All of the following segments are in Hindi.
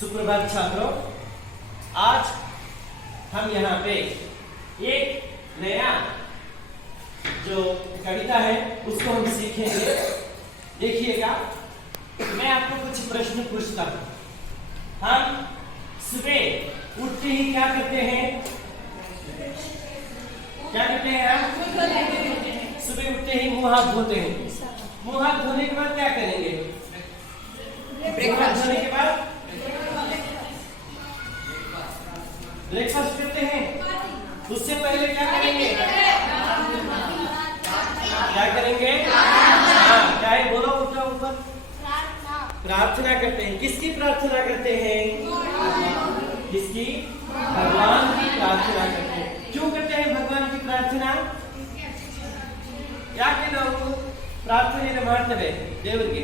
सुप्रभात छात्रों, आज हम यहाँ पे एक नया जो कविता है उसको हम सीखेंगे। देखिएगा, मैं आपको कुछ प्रश्न पूछता हूँ। हम सुबह उठते ही क्या करते हैं? क्या करते हैं हम? सुबह उठते ही मुंह हाथ धोते हैं। मुंह हाथ धोने के बाद क्या करेंगे? ब्रेकफास्ट होने के बाद ब्रेकफास्ट करते हैं। उससे पहले क्या करेंगे? क्या करेंगे? क्या है? बोलो, उठो ऊपर। प्रार्थना करते हैं। किसकी प्रार्थना करते हैं? किसकी? भगवान की प्रार्थना करते हैं। क्यों करते हैं भगवान की प्रार्थना? ಯಾಕೆ ನಾವು ಪ್ರಾರ್ಥನೆ ಮಾಡ್ತೇವೆ ದೇವರಿಗೆ?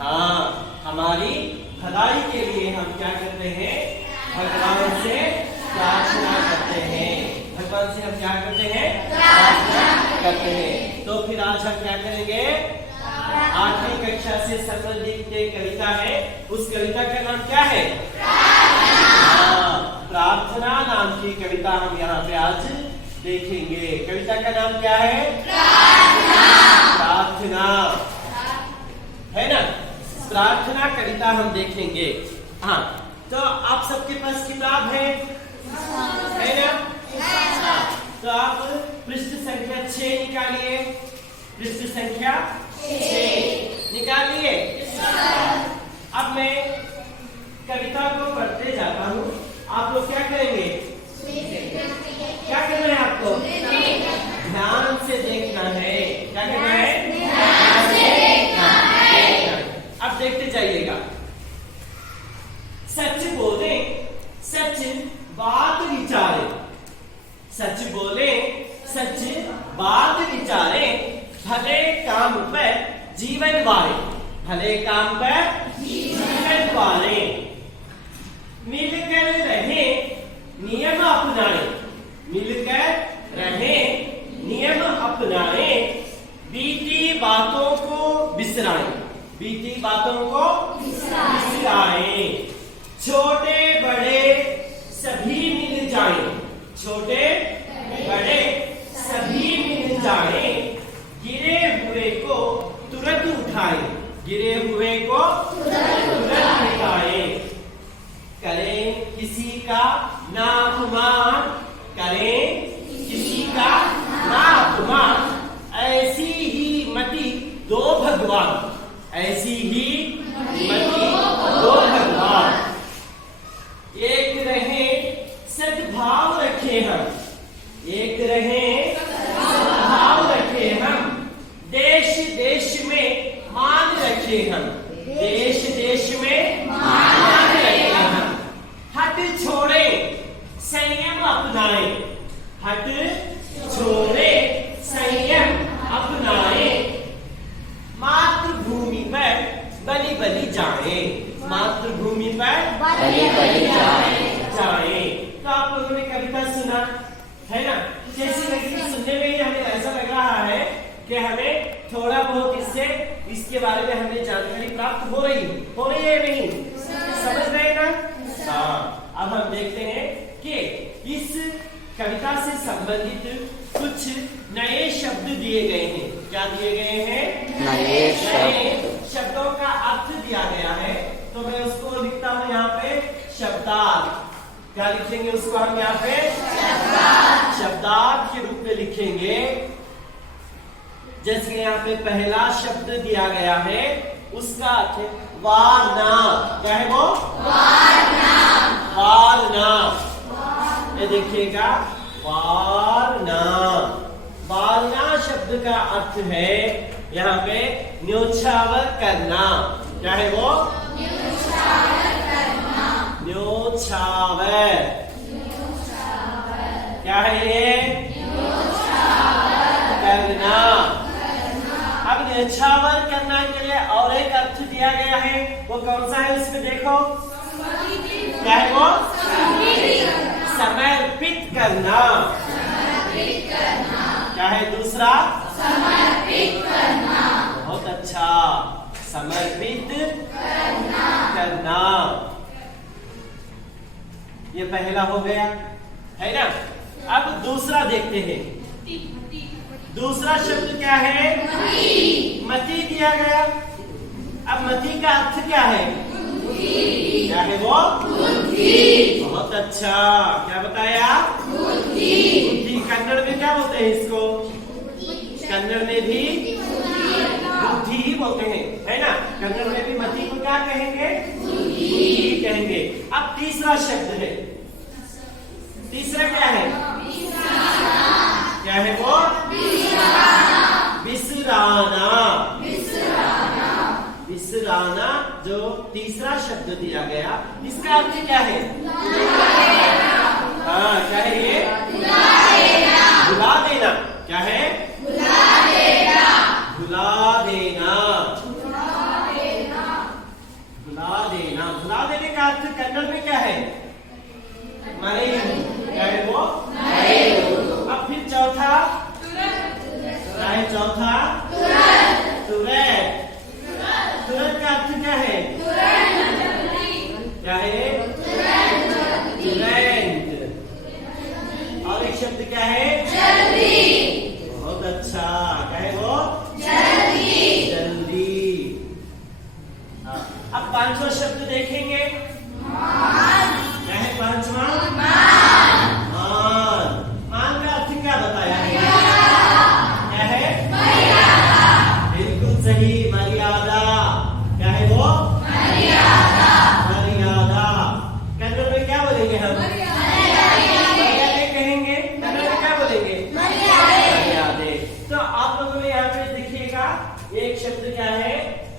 हाँ, हमारी भलाई के लिए हम क्या करते हैं? भगवान से प्रार्थना करते हैं। भगवान से हम क्या करते हैं? प्रार्थना करते हैं। तो फिर आज हम क्या करेंगे? 8वीं कक्षा से संबंधित एक कविता है। उस कविता का नाम क्या है? प्रार्थना नाम की कविता हम यहाँ पे आज देखेंगे। कविता का नाम क्या है? प्रार्थना है ना। प्रार्थना कविता हम देखेंगे। हाँ, तो आप सबके पास किताब है ना? तो आप पृष्ठ संख्या 6 निकालिए। पृष्ठ संख्या 6 निकालिए। अब मैं कविता को पढ़ते जाता हूँ। आप लोग क्या करेंगे? क्या करना है आपको? ध्यान से देखना है। क्या करना है? अब देखते जाइएगा। सच बोले, सच बात विचारे। सच बोले, सच बात विचारे। भले काम पर जीवन वारे। भले काम पर जीवन वारे। मिलकर रहे, नियम अपनाए। मिलकर रहे, नियम अपनाए। बीती बातों को बिसराए। बीती बातों को बिसराए। छोटे बड़े सभी मिल जाएं। छोटे बड़े सभी मिल जाएं। गिरे हुए को तुरंत उठाए। गिरे हुए को तुरंत उठाए। करें किसी का ना अपमान। करें किसी का ना अपमान। ऐसी ही मति दो भगवान। ऐसी ही मति दो भगवान। एक रहे सद्भाव रखे हम। एक रहे सद्भाव रखे हम। देश देश में मान रखे हम। देश देश में मान रखे हम। हट छोड़े संयम अपनाए। हट छोड़े संयम अपनाए। मातृभूमि पर बलि बलि जाए। मातृभूमि पर बलि बलि जाए। तो आप लोगों ने कविता सुना है ना? कैसी लगी? सुनने में ही हमें ऐसा लग रहा है कि हमें थोड़ा बहुत इसके बारे में हमें जानकारी प्राप्त हो रही है नहीं? समझ रहे ना? हाँ, अब हम देखते हैं कि इस कविता से संबंधित कुछ नए शब्द दिए गए हैं। क्या दिए गए हैं? नए शब्दों का अर्थ दिया गया है। तो मैं उसको लिखता हूँ यहाँ पे शब्दार्थ। क्या लिखेंगे उसको हम यहाँ पे? शब्दार्थ के रूप में लिखेंगे। जैसे यहाँ पे पहला शब्द दिया गया है, उसका अर्थ है वारना। क्या है वो? वारना। ये देखिएगा, वारना। वारना शब्द का अर्थ है यहाँ पे न्योछावर करना। क्या है वो? न्योछावर। क्या है ये? करना। अब न्योछावर करना के लिए और एक अर्थ दिया गया है। वो कौन सा है? उसमें देखो, क्या है वो? समर्पित करना। क्या है दूसरा? समर्पित करना। बहुत अच्छा। समर्पित करना। ये पहला हो गया, है ना। अब दूसरा देखते हैं। दूसरा शब्द क्या है? मति दिया गया। अब मति का अर्थ क्या है? क्या है वो? बहुत अच्छा, क्या बताया? बुद्धि। कन्नड़ में क्या बोलते हैं इसको? कन्नड़ में भी बुद्धि ही बोलते हैं, है ना। कन्नड़ में भी मति को क्या कहेंगे? बुद्धि कहेंगे। अब तीसरा शब्द है। तीसरा क्या है? क्या है वो? विसराना। विसराना जो तीसरा शब्द दिया गया, इसका अर्थ क्या है? हाँ, क्या है ये? भुला देना। क्या है? भुला देना। भुला देना। भुला देना। भुला देने का अर्थ कन्नड़ में क्या है? मरेयु। क्या है वो? अब फिर चौथा क्या है? चौथा तुरंत। तुरंत का अर्थ क्या है? क्या है? तुरंत। और एक शब्द क्या है? जल्दी। बहुत अच्छा, क्या है वो? जल्दी। जल्दी। अब पांचवा शब्द देखेंगे। क्या है पांचवा? मान। मान का अर्थ क्या बताया है? क्या है? बिल्कुल सही, मर्यादा। क्या है वो? मर्यादा। मर्यादा। कन्नड़ में क्या बोलेंगे हम? मर्यादे कहेंगे। कन्नड़ में क्या बोलेंगे? मर्यादे। तो आप लोगों ने यहाँ पे देखिएगा, एक शब्द क्या है?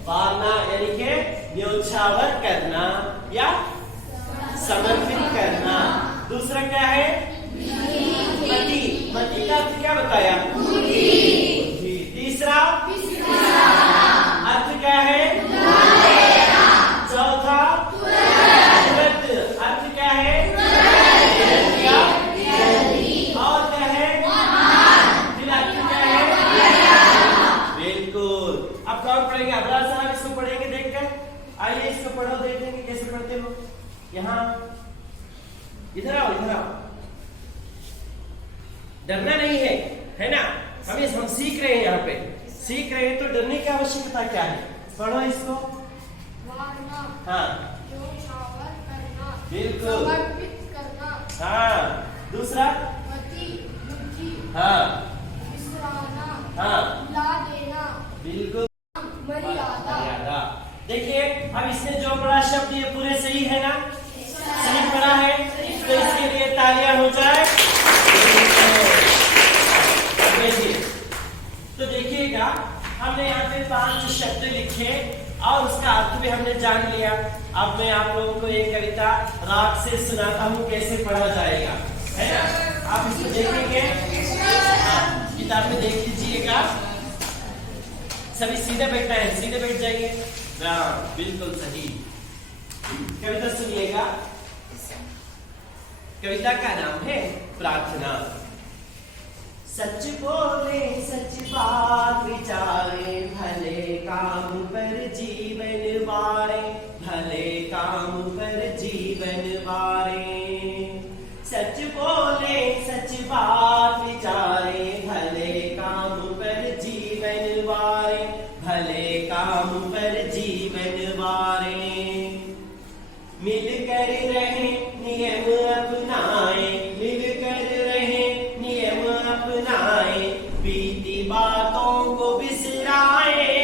वारना, यानी कि न्योछावर करना या समर्पित करना। दूसरा क्या है? मति। मति का अर्थ क्या बताया? बुद्धि। तीसरा अर्थ क्या है? चौथा तुरंत। अर्थ क्या है? और क्या है? फिर अर्थ क्या है? बिल्कुल। अब कौन पढ़ेगा? अब्रार साहब इसको पढ़ेंगे देखकर। आइए इसको पढ़ो, देखेंगे कैसे पढ़ते हो। यहाँ इधर आओ, इधर आओ। डरना नहीं है, है ना। हम सीख रहे हैं, यहाँ पे सीख रहे हैं, तो डरने की आवश्यकता क्या है? पढ़ो इसको। हाँ, बिल्कुल। समर्पित करना। हाँ, दूसरा? मति, बुद्धि। हाँ, विसराना। हाँ, भुला देना। बिल्कुल। मर्यादा। मर्यादा। देखिए, अब इसने जो पढ़ा शब्द, ये पूरे सही है ना? सही पढ़ा है, तो इसके लिए तालियां हो जाए। तो देखिएगा, हमने यहाँ पे 5 शब्द लिखे और उसका अर्थ भी हमने जान लिया। अब मैं आप लोगों को एक कविता राग से सुनाता हूँ, कैसे पढ़ा जाएगा, है ना। आप इसको देखेंगे, किताब में देख लीजिएगा। सभी सीधे बैठना है, सीधे बैठ जाइए। बिल्कुल सही। कविता सुनिएगा। कविता का नाम है प्रार्थना। सच बोले, सच बात विचारे, भले काम पर जीवन वारे, भले काम पर जीवन वारे। सच बोले, सच बात विचारे, भले काम पर जीवन वारे, भले काम पर जीवन वारे। मिलकर रहे नियम अपनाए, मिलकर रहे नियम अपनाए, बीती बातों को बिसराए।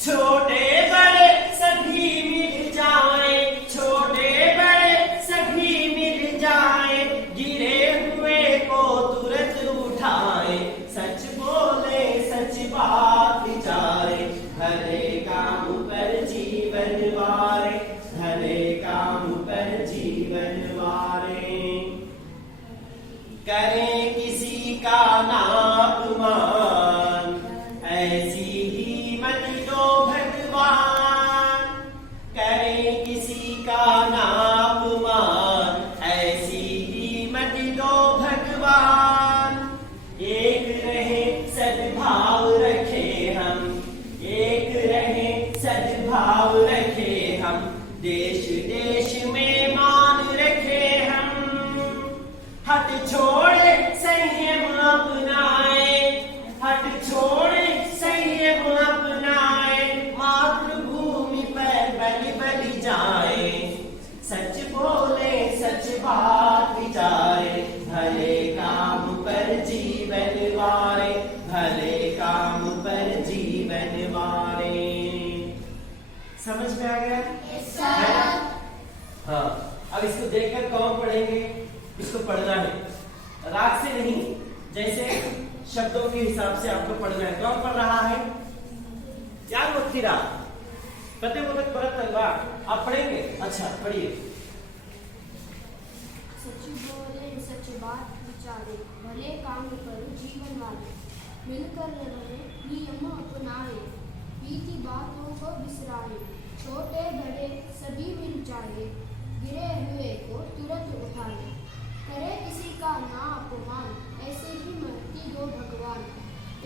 छोटे बड़े सभी मिल जाए, छोटे बड़े सभी मिल जाए, गिरे हुए को तुरंत उठाए। सच बोले, सच बात विचारे, भले काम पर जीवन वारे, भले काम पर जीवन वारे। करें किसी का नाप मान, ऐसी ही मत दो भगवान। करें किसी का नाप मान, ऐसी ही मत दो भगवान। एक रहे सद्भाव रखे हम, एक रहे समझ में आ गया? Yes, है ना? sir. हाँ, अब इसको देखकर कौन पढ़ेंगे? इसको पढ़ना है, राग से नहीं, जैसे शब्दों के हिसाब से आपको पढ़ना है। कौन पढ़ रहा है? यार मत किरा पते बोलत परत तलवा आप पढ़ेंगे। अच्छा पढ़िए। सच बोले सच बात विचारे भले काम करो जीवन वाले मिलकर रहे नियम अपनाए बीती बातों को बिसराए छोटे बड़े सभी मिल जाए गिरे हुए को तुरंत उठाए करे किसी का ना अपमान ऐसे ही मरती दो भगवान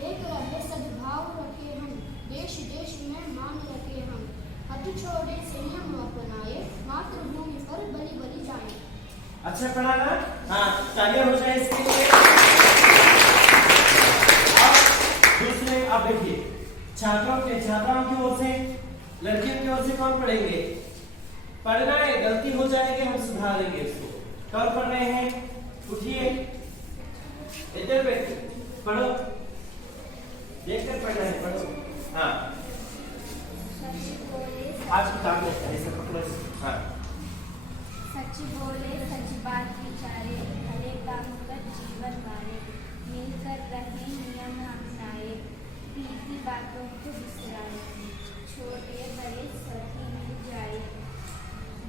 एक रहे सद्भाव रखे हम देश देश में मान रखे हम हट छोड़े संयम अपनाए मातृभूमि पर बलि बलि जाए। अच्छा पढ़ा ना? हाँ, तालियां हो जाए इसके लिए। और दूसरे आप देखिए, छात्राओं की ओर से, लड़कियों की ओर से कौन पढ़ेंगे? पढ़ना है, गलती हो जाएगी हम सुधार लेंगे इसको। कौन पढ़ रहे हैं? उठिए, इधर बैठिए, पढ़ो, देखकर पढ़ना है, पढ़ो। हाँ, आज किताब में ऐसे पकड़ो। हाँ, सच बोले सच बात विचारे भले काम कर जीवन वाले मिलकर रहे नियम अपनाए बीती बातों को बिसराए छोटे बड़े सभी मिल जाए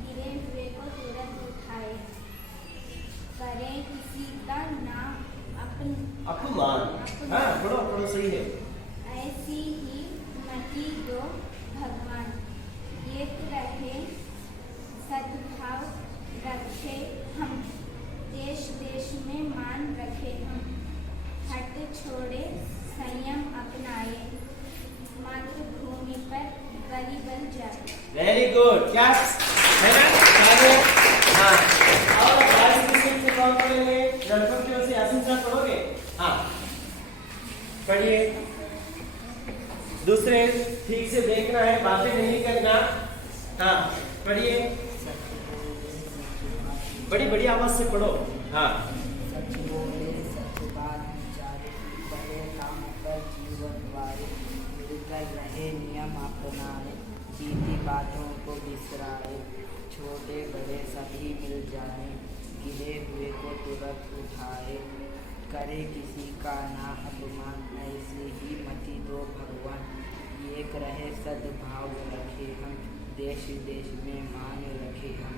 गिरे हुए को तुरंत उठाए करें किसी का नाम अपमान। हाँ, पढ़ो सही है। ऐसी ही मति दो भगवान एक रहे सद्भाव रखे हम देश देश में मान रखे हम हट छोड़े संयम अपनाए मातृभूमि पर बलि बन जाए। वेरी गुड, क्या है ना? हाँ, और बारिश की सीट से कौन पढ़ेंगे? लड़कों की ओर से यासीन साहब पढ़ोगे? हाँ, पढ़िए। दूसरे ठीक से देखना है, बातें नहीं करना। हाँ, पढ़िए, बड़ी बड़ी आवाज से पढ़ो। हाँ, सच बोले सच बात विचारे भले काम कर जीवन वाले मिलकर रहे नियम अपनाए बीती बातों को बिसराए छोटे बड़े सभी मिल जाए गिरे हुए को तुरंत उठाए करे किसी का ना अपमान ऐसे ही मति दो भगवान एक रहे सद्भाव रखे हम देश देश में मान रखे हम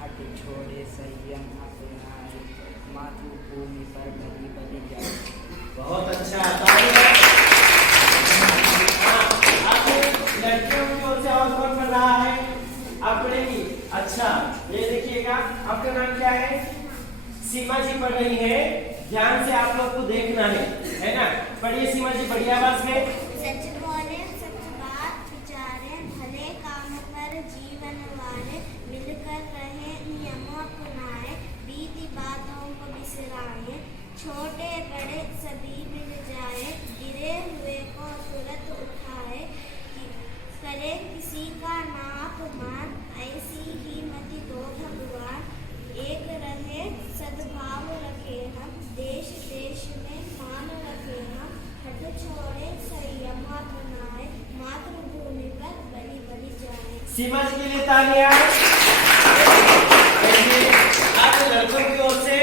हट छोड़े संयम अपनाए मातृभूमि पर बलि बलि जाए। बहुत अच्छा। तालियां। हाँ, आपने लड़कियों की ओर से और कौन पढ़ रहा है? आप पढ़ेंगी। अच्छा, ये देखिएगा, आपका नाम क्या है? सीमा जी पढ़ रही है। ध्यान से आप लोग को देखना है ना? पढ़िए सीमा जी, बढ़िया आवाज में। सच बोले सच बात विचारे भले काम कर जीवन वाले मिलकर रहे नियम अपनाए बीती बातों को बिसराए छोटे बड़े सभी मिल जाए गिरे हुए को तुरंत उठाए करे किसी का ना अपमान ऐसी ही मति दो भगवान एक रहे सद्भाव रखे हम देश देश में मान रखे हम हट छोड़े संयम अपनाए मातृभूमि पर बलि बलि जाए। सीमा जी के लिए तालियां। आप लड़कों की ओर से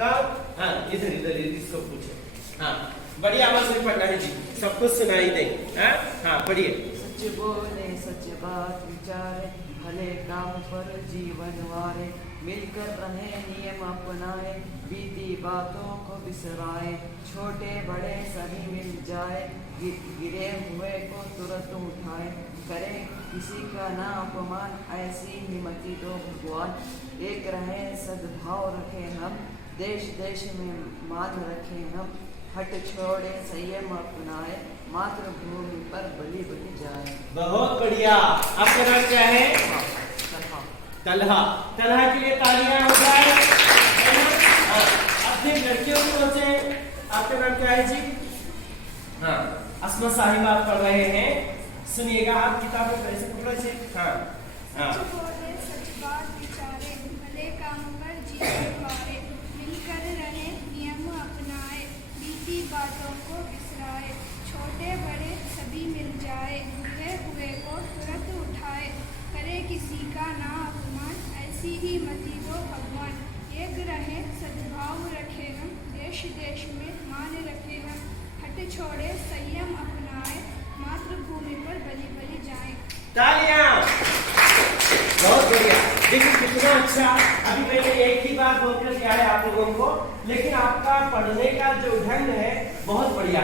कब? हाँ, इधर इसको पूछो। हाँ, बड़ी आवाज में पढ़ना है जी, सब कुछ सुनाई दे। हाँ, पढ़िए। सच बोले सच बात विचारे भले काम पर जीवन वारे मिलकर रहे नियम अपनाए बीती बातों को बिसराए छोटे बड़े सभी मिल जाए गिरे हुए को तुरंत उठाए करे किसी का ना अपमान ऐसी हिम्मती दो भगवान एक रहे सद्भाव रखे हम देश देश में मान रखे हम हट छोड़े संयम अपनाए मातृभूमि पर बलि बलि जाए। बहुत बढ़िया। आपका नाम क्या है? तलहा। तलहा के लिए तालियां हो जाए। हाँ, अपनी लड़कियों की ओर से आपका नाम क्या है जी? हाँ, अस्मा साहिबा आप पढ़ रहे हैं। सुनिएगा, आप किताब में कैसे पकड़ो से। हाँ, हाँ। सच बोले सच बात विचारे भले काम पर जीवन वारे मिलकर रहे नियम अपनाए बीती बातों को बिसराए छोटे बड़े सभी मिल जाए गिरे हुए को तुरंत रहें सद्भाव रखे हम, देश देश में मान रखे हम, हट छोड़े संयम अपनाए, मातृभूमि पर बलि बलि जाए। तालियां। बहुत बढ़िया। देखिए कितना अच्छा। अभी मैंने एक ही बार बोलकर दिया है आप लोगों को, लेकिन आपका पढ़ने का जो ढंग है बहुत बढ़िया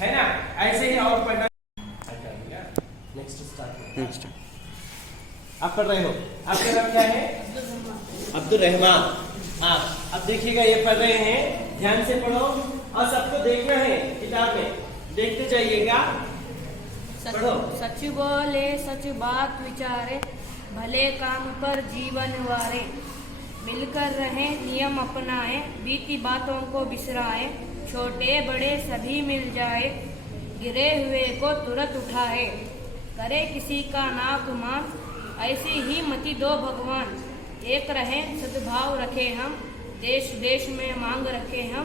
है ना? ऐसे ही और पढ़ना। Next start. आप पढ़ रहे हो, आपका नाम क्या है? अब्दुल रहमान। हाँ, अब देखिएगा ये पढ़ रहे हैं, ध्यान से पढ़ो और सबको देखना है किताब में, देखते जाइएगा। पढ़ो। सच बोले सच बात विचारे, भले काम पर जीवन वारे, मिलकर रहे नियम अपनाए, बीती बातों को बिसराए, छोटे बड़े सभी मिल जाए, गिरे हुए को तुरंत उठाए, करे किसी का ना गुमान, ऐसी ही मति दो भगवान, एक रहे सद्भाव रखे हम, देश देश में मांग रखे हम,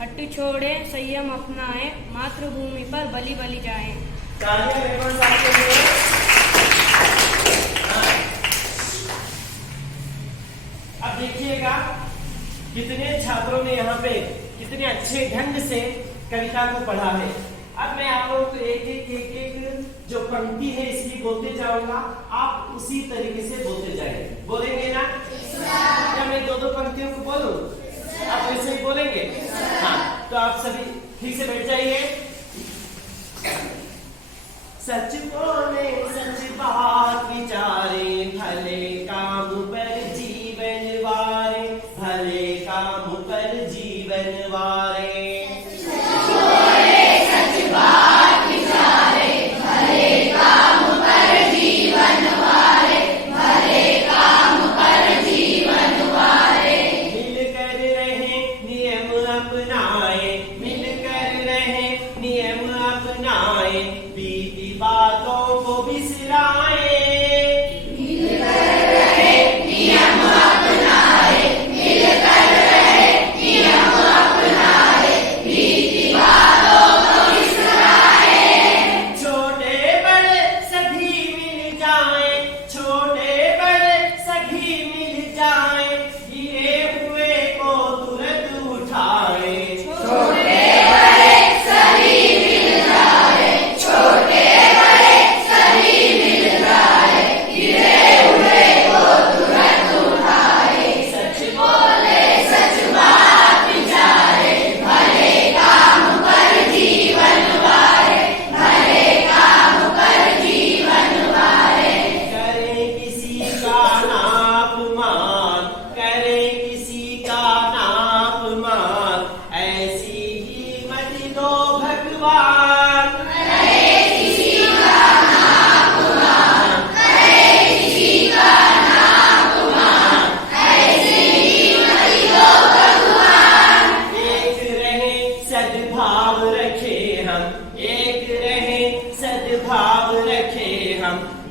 हट छोड़े संयम अपनाए, मातृभूमि पर बलि बलि जाए। तालियां रहमान साहब के लिए। अब देखिएगा कितने छात्रों ने यहाँ पे कितने अच्छे ढंग से कविता को पढ़ा है। अब मैं आप लोगों को एक जो पंक्ति है इसकी बोलते जाऊंगा, आप उसी तरीके से बोलते जाएंगे। बोलेंगे ना? क्या मैं दो पंक्तियों को बोलूं? आप वैसे ही बोलेंगे? हाँ, तो आप सभी ठीक से बैठ जाइए। सच बोले सच बात विचारे, भले काम पर जीवन वारे, भले काम पर जीवन वारे। सच बोले सच बात विचारे, भले काम पर जीवन वारे, भले काम पर जीवन वारे। मिलकर रहे नियम अपनाए, मिलकर रहे नियम अपनाए, बीती बातों को बिसराए, मिलकर रहे नियम अपनाए, मिलकर रहे नियम अपनाए, बीती बातों को बिसराए, छोटे बड़े सभी मिल जाए, छोटे बड़े सभी मिल जाए, गिरे हुए को तुरंत उठाए, छोटे बड़े सभी मिल जाए, छोटे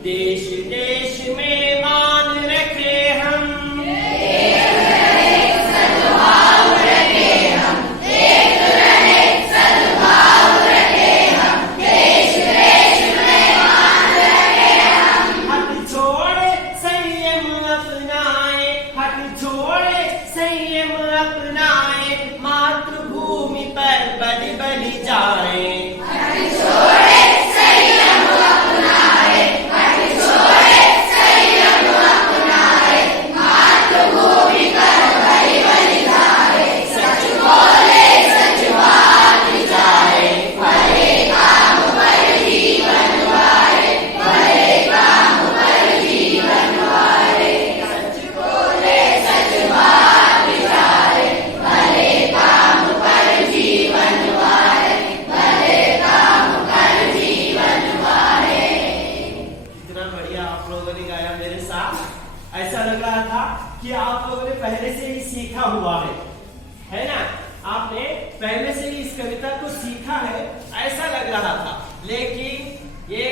देश देश में मान रखे हम, एक रहे सद्भाव रखे हम, एक रहे सद्भाव रखे हम, देश देश में मान रखे हम, हट छोड़े संयम अपनाए, हट छोड़े संयम अपनाए, मातृभूमि पर बलि बलि जाए, हट छोड़े संयम अपनाए, मातृभूमि पर बलि बलि जाए, सच बोले सच बात विचारे, भले काम पर जीवन वारे, भले काम पर जीवन वारे, सच बोले सच बात विचारे, भले काम पर जीवन वारे, भले काम पर जीवन वारे। कितना बढ़िया आप लोगों ने गाया मेरे साथ। ऐसा लग रहा था कि आप लोगों ने पहले से ही सीखा हुआ है ना? आपने पहले से ही इस कविता को सीखा है ऐसा लग रहा था, लेकिन ये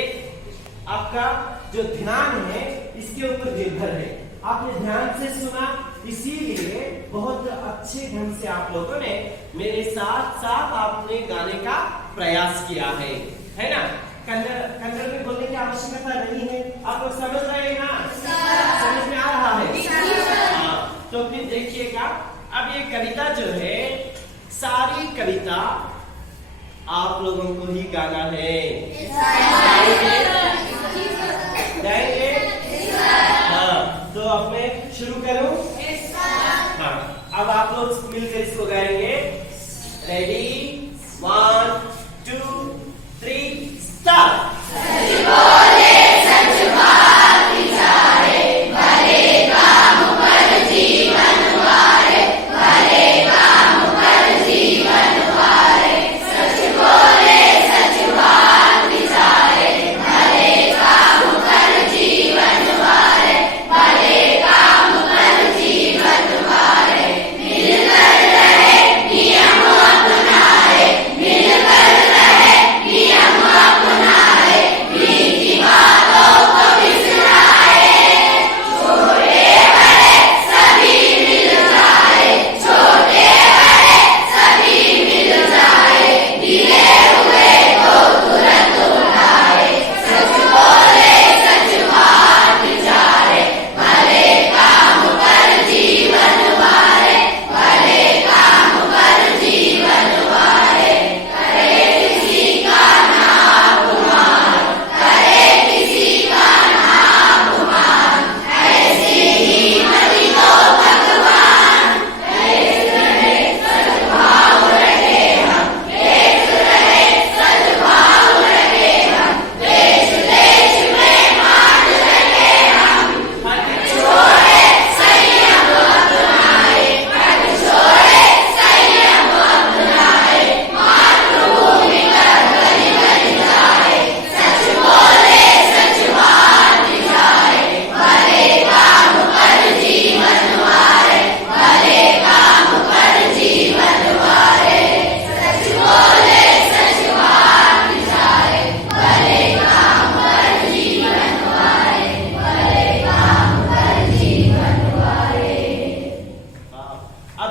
आपका जो ध्यान है इसके ऊपर निर्भर है। आपने ध्यान से सुना, इसीलिए बहुत अच्छे ढंग से आप लोगों ने मेरे साथ साथ आपने गाने का प्रयास किया है ना? कन्नड़ में बोलने की आवश्यकता नहीं है। आप लोग समझ रहे हैं ना? समझ में आ रहा है? हाँ, तो फिर देखिएगा अब ये कविता जो है, सारी कविता आप लोगों को ही गाना है। गाएंगे? हाँ, तो अब मैं शुरू करूं? हाँ, अब आप लोग मिलकर इसको गाएंगे। Ready, 1 2 3 start.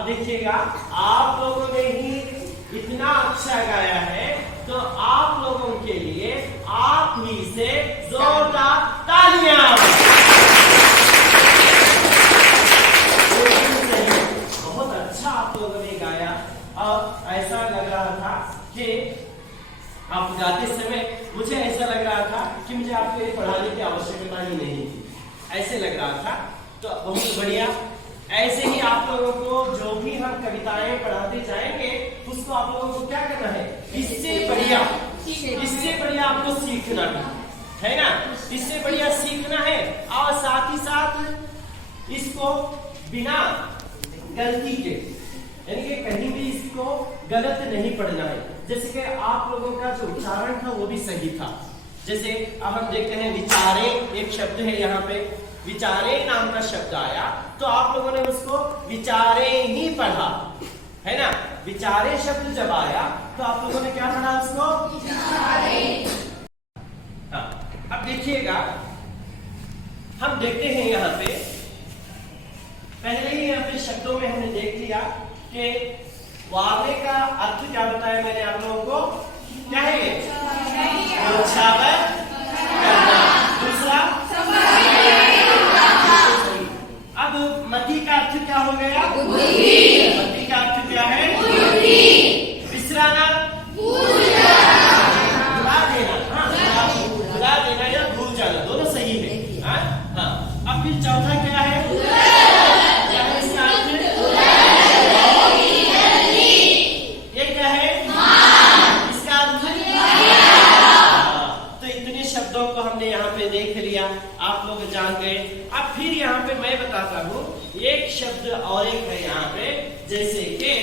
देखिएगा, आप लोगों ने ही इतना अच्छा गाया है, तो आप लोगों के लिए आप ही से जोरदार तालियां। बहुत अच्छा आप लोगों ने गाया। अब ऐसा लग रहा था कि आप गाते समय मुझे ऐसा लग रहा था कि मुझे आपको ये पढ़ाने की आवश्यकता ही नहीं थी, ऐसे लग रहा था। तो बहुत बढ़िया। ऐसे ही आप लोगों को जो भी हम कविताएं पढ़ाते जाएंगे, उसको आप लोगों को क्या करना है, इससे बढ़िया आपको सीखना है ना, इससे बढ़िया सीखना है। और साथ ही साथ इसको बिना गलती के, यानी कि कहीं भी इसको गलत नहीं पढ़ना है। जैसे कि आप लोगों का जो उच्चारण था वो भी सही था। जैसे अब हम देखते हैं विचारे, एक शब्द है यहाँ पे, विचारे नाम का शब्द आया, तो आप लोगों ने उसको विचारे ही पढ़ा, है ना। विचारे शब्द जब आया तो आप लोगों ने क्या पढ़ा उसको, विचारे। हाँ, अब देखिएगा, हम देखते हैं यहाँ पे, पहले ही यहाँ पे शब्दों में हमने देख लिया कि वाले का अर्थ क्या बताया मैंने आप लोगों को, क्या है, करना। दूसरा, अब मति का अर्थ क्या हो गया, मति का अर्थ क्या है, विसराना, भुला देना। हाँ, भुला देना या भूल जाना, दोनों सही है। हाँ, अब फिर चौथा क्या है, इसका अर्थ, ये क्या है, इसका अर्थ। तो इतने शब्दों को हमने यहाँ पे देख लिया, आप लोग जान गए। अब फिर यहाँ पे मैं बताता हूँ, एक शब्द और एक है यहाँ पे, जैसे कि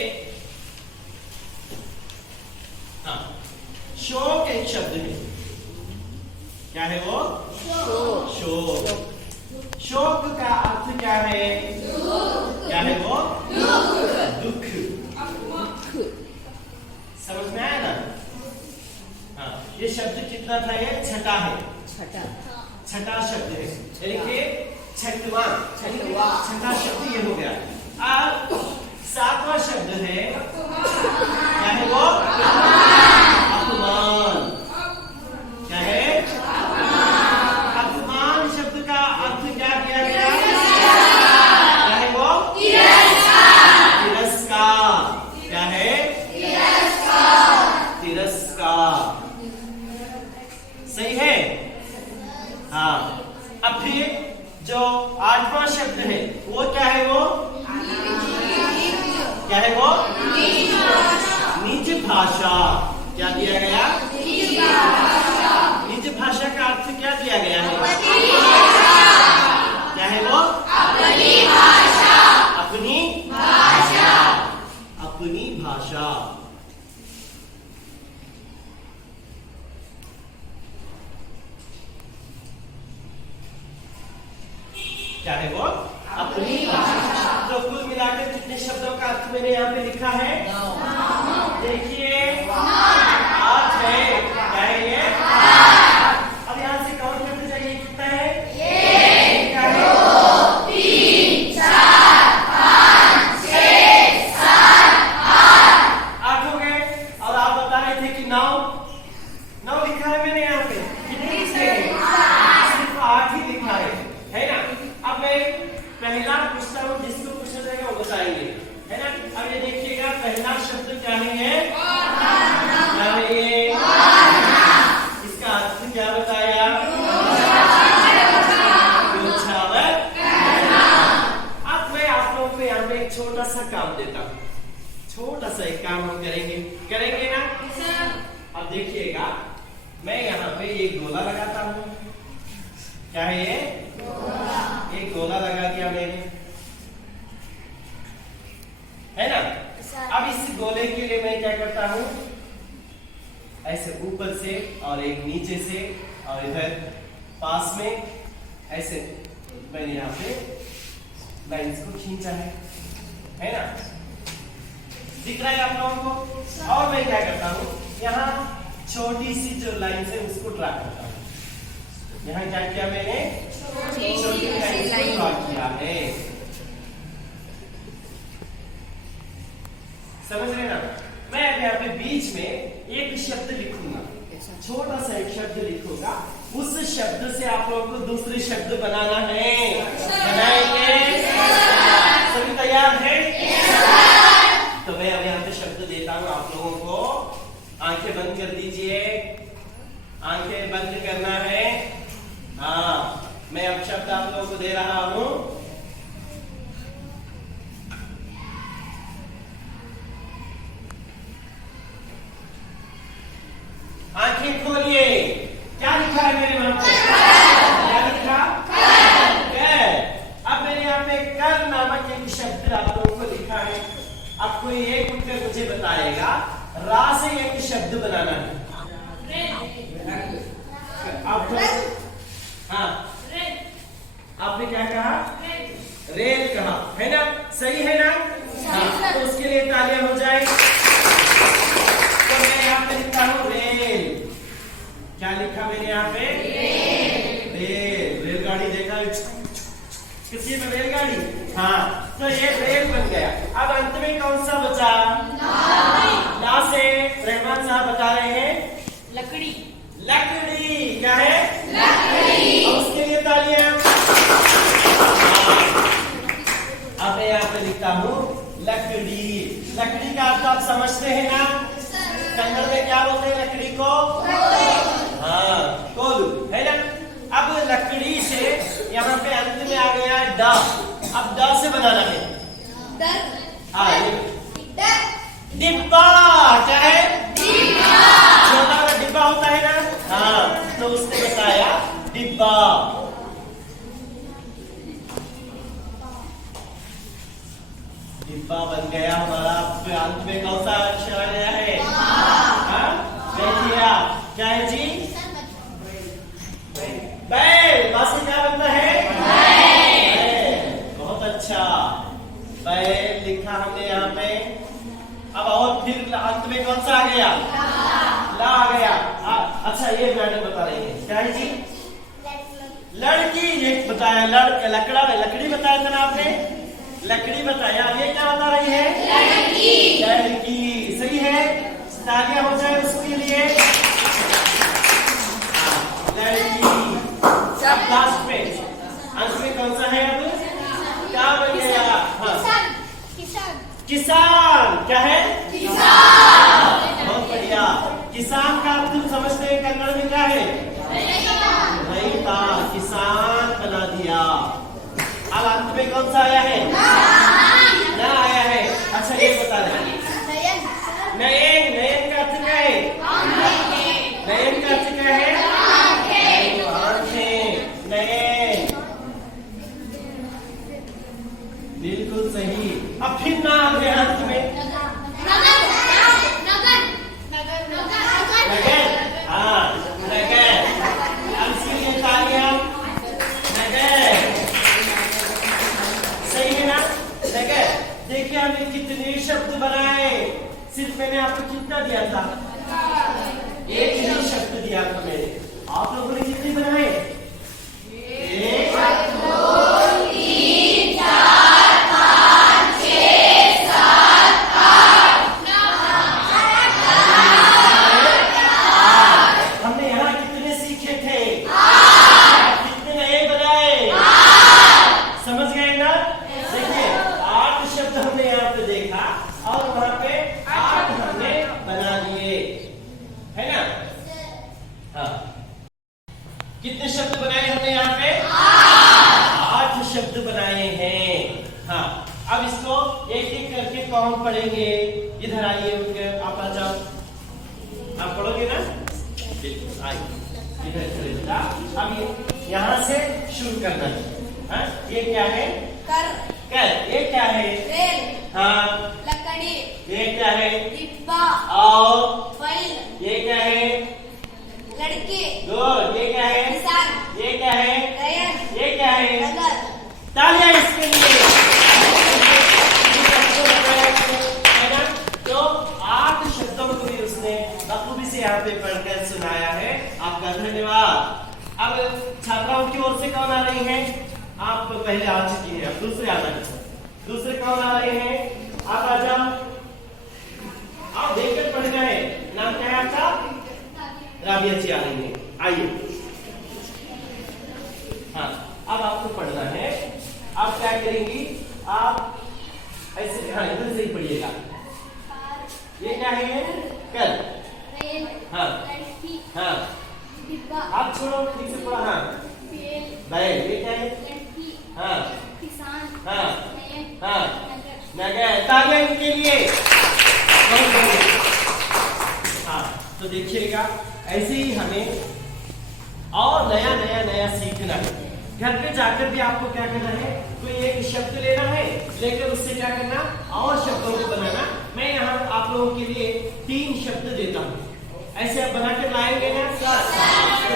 हाँ, शोक एक शब्द है। क्या है वो, शोक। शोक का अर्थ क्या है, क्या है वो, दुख। समझ में आया ना। हाँ, ये शब्द कितना था, ये छठा है, छठा शब्द है, यानी कि छठवां शब्द ये हो गया। अब सातवां शब्द है, क्या है वो, अपमान। क्या है, अपमान शब्द का अर्थ क्या किया गया, क्या है वो, तिरस्कार। सही है? हाँ। अब फिर जो 8वां शब्द है वो क्या है? वो क्या है? वो निज भाषा। क्या दिया गया? निज भाषा का अर्थ क्या दिया गया है? क्या है वो? अपनी भाषा। अपनी भाषा। अपनी भाषा। क्या है वो? अपनी भाषा। तो कुल मिलाकर कितने शब्दों का अर्थ मैंने यहाँ पे लिखा है? देखिए 8 है। क्या है ये? अब यहाँ से काउंट करते जाइए, कितना है? 1 2 3 4 5 6 7 8 हो गए। और आप बता रहे थे कि 9 लिखा है मैंने यहाँ पे। कितने से? सिर्फ 8 ही लिखा है ना? अब मैं पहला पूछता हूँ, जिसको पूछना रहेगा वो बताएंगे, है ना? अब ये देखिएगा, पहला शब्द क्या है? क्या है ये? इसका अर्थ क्या बताया? न्योछावर करना। अब मैं आप लोगों को यहाँ पे एक छोटा सा काम देता हूँ। छोटा सा एक काम हम करेंगे ना? अब देखिएगा, मैं यहाँ पे एक गोला लगाता हूँ। क्या है ये? एक गोला लगा दिया मैंने, है ना? अब इस गोले के लिए मैं क्या करता हूँ? ऐसे ऊपर से और एक नीचे से और इधर पास में ऐसे मैंने यहाँ पे लाइंस को खींचा है ना? दिख रहा है आप लोगों को? और मैं क्या करता हूँ? यहाँ छोटी सी जो लाइन है उसको ड्रा करता हूँ। यहाँ क्या किया मैंने? छोटी लाइन को ड्रा किया है। समझ रहे ना? मैं अब यहाँ पे बीच में एक शब्द लिखूंगा, छोटा सा एक शब्द लिखूंगा। उस शब्द से आप लोगों को दूसरे शब्द बनाना है। बनाएंगे? सभी तैयार है? तो मैं अब यहाँ पे शब्द देता हूँ आप लोगों को। आंखें बंद कर दीजिए। आंखें बंद करना है। हाँ, मैं अब शब्द आप लोगों को दे रहा हूँ। आंखें खोलिए। क्या लिखा है मेरे वहां पे? क्या लिखा? अब मैंने यहाँ पे कर नामक एक शब्द आप लोगों को लिखा है। अब कोई एक उठकर मुझे बताएगा, रा से एक शब्द बनाना है। आप हाँ, आपने क्या कहा? रेल कहा, है ना? सही है ना? हाँ, तो उसके लिए तालियां हो जाए। तो मैं यहाँ पे लिखता हूँ रेल। क्या लिखा मैंने यहाँ पे? रेल। रेलगाड़ी देखा? किसी में रेलगाड़ी? हाँ, तो ये रेल बन गया। अब अंत में कौन सा बचा? ला से रहमान साहब बता रहे हैं लकड़ी। लकड़ी। क्या है? लकड़ी। और उसके लिए तालियां। अब मैं यहाँ पे लिखता हूँ लकड़ी। लकड़ी का अर्थ आप समझते हैं ना? कन्नड़ में क्या बोलते हैं लकड़ी को? हाँ, कोलू, है ना? अब लकड़ी से यहाँ पे अंत में आ गया ड। अब ड से बनाना है। हाँ, डिब्बा। क्या है? छोटा वाला डिब्बा होता है ना? हाँ, तो उसने बताया डिब्बा। डिब्बा बन गया हमारा। अंत में कौन सा अक्षर आ गया है? बैठिया। क्या है जी? बैल। बा से क्या बनता है? बैल। बहुत अच्छा, बैल लिखा हमने यहाँ पे। अब और फिर अंत में कौन सा आ गया? ला आ गया। अच्छा, ये मैडम बता रही है। क्या है जी? लड़की। ये बताया लकड़ी बताया था ना आपने? लकड़ी बताया। ये क्या बता रही है? लड़की। लड़की। सही है। तालियां हो जाए उसके लिए। लड़की। अब लास्ट में अंत में कौन सा है? अब क्या बन गया? हाँ, किसान। क्या है? किसान। बहुत बढ़िया। किसान का अर्थ तुम समझते हैं कन्नड़ में क्या है? आप लोगों ने कितने बनाए? 1 2 3 4 5 6 7 8 हमने यहाँ कितने सीखे थे? कितने नए बनाए? समझ गए ना? देखिए 8 शब्द हमने यहाँ पे देखा और वहाँ पे 8 हमने बना दिए, है ना? हाँ, कितने शब्द बनाए हमने यहाँ पे? 8 शब्द बनाए हैं। हाँ, अब इसको एक एक करके कौन पढ़ेंगे? इधर आइए, उनके आप आ जाओ, आप पढ़ोगे ना? बिल्कुल आइए इधर खड़े हो जाओ। अब यहाँ से शुरू करना है। हाँ, ये क्या है? कर। ये क्या है? रेल, हाँ, लकड़ी, ये क्या है? डिब्बा, और फाइल, ये क्या है? लड़की, गुड। ये क्या है? किसान, ये क्या है? रैयत, ये क्या है? नगर। तालियां इसके लिए। है ना? तो 8 शब्दों को भी उसने बखूबी से यहाँ पे पढ़कर सुनाया है। आपका धन्यवाद। अब छात्राओं की ओर से कौन आ रही है? आप पहले आ चुकी हैं, अब दूसरे आ जाए। दूसरे कौन आ रहे हैं? आप आ जाओ, आप देखकर पढ़ गए। नाम क्या है आपका? राबिया जी आ रही है, आइए। हाँ, अब आपको पढ़ना है। आप क्या करेंगी? आप ऐसे, हाँ, इधर से ही पढ़िएगा। ये क्या है? कर। रेल, हाँ, लड़की, हाँ, डिब्बा, आप छोड़ो, ठीक से पढ़ो। हाँ, पेड़, बैल। ये क्या है? लड़की, हाँ, किसान, हाँ, रैयत, हाँ, नगर। नगर। तालियां इनके लिए। बहुत बढ़िया। हाँ, तो देखिएगा ऐसे ही हमें और नया नया नया सीखना है। घर पे जाकर भी आपको क्या करना है? कोई एक शब्द लेना है, लेकर उससे क्या करना? और शब्दों को बनाना। मैं यहाँ आप लोगों के लिए 3 शब्द देता हूँ, ऐसे आप बना कर लाएंगे ना? तो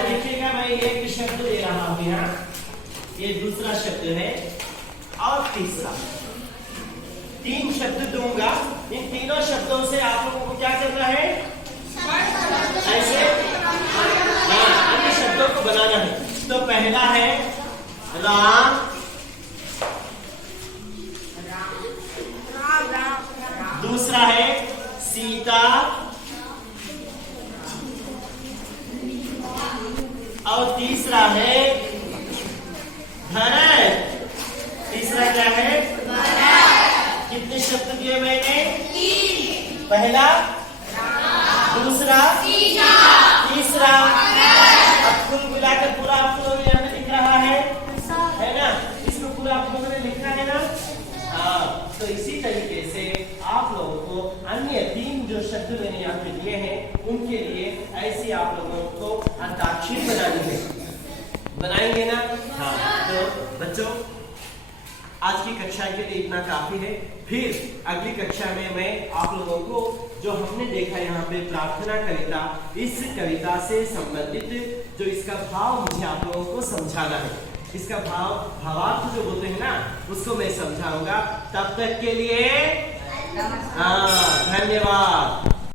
देखिएगा, मैं एक शब्द दे रहा हूँ यहाँ, ये दूसरा शब्द है और तीसरा। 3 शब्द दूंगा। इन तीनों शब्दों से आप लोगों को क्या करना है? ऐसे अन्य शब्दों को बनाना है। तो पहला है राम, दूसरा है सीता, और तीसरा है भरत। तीसरा क्या है? कितने शब्द दिए मैंने? 3। पहला, दूसरा, तीसरा। अब कुल मिलाकर पूरा आप लोगों को यहाँ पे दिख रहा है ना? इसको पूरा आप लोगों ने लिखा है ना? हाँ, तो इसी तरीके से आप लोगों को अन्य 3 जो शब्द मैंने यहाँ पे दिए हैं, उनके लिए ऐसी आप लोगों को अंताक्षरी बनानी है। बनाएंगे ना? हाँ, तो बच्चों आज की कक्षा के लिए इतना काफी है। फिर अगली कक्षा में मैं आप लोगों को जो हमने देखा यहाँ पे प्रार्थना कविता, इस कविता से संबंधित जो इसका भाव मुझे आप लोगों को समझाना है, इसका भावार्थ जो बोलते हैं ना, उसको मैं समझाऊंगा। तब तक के लिए हाँ, धन्यवाद।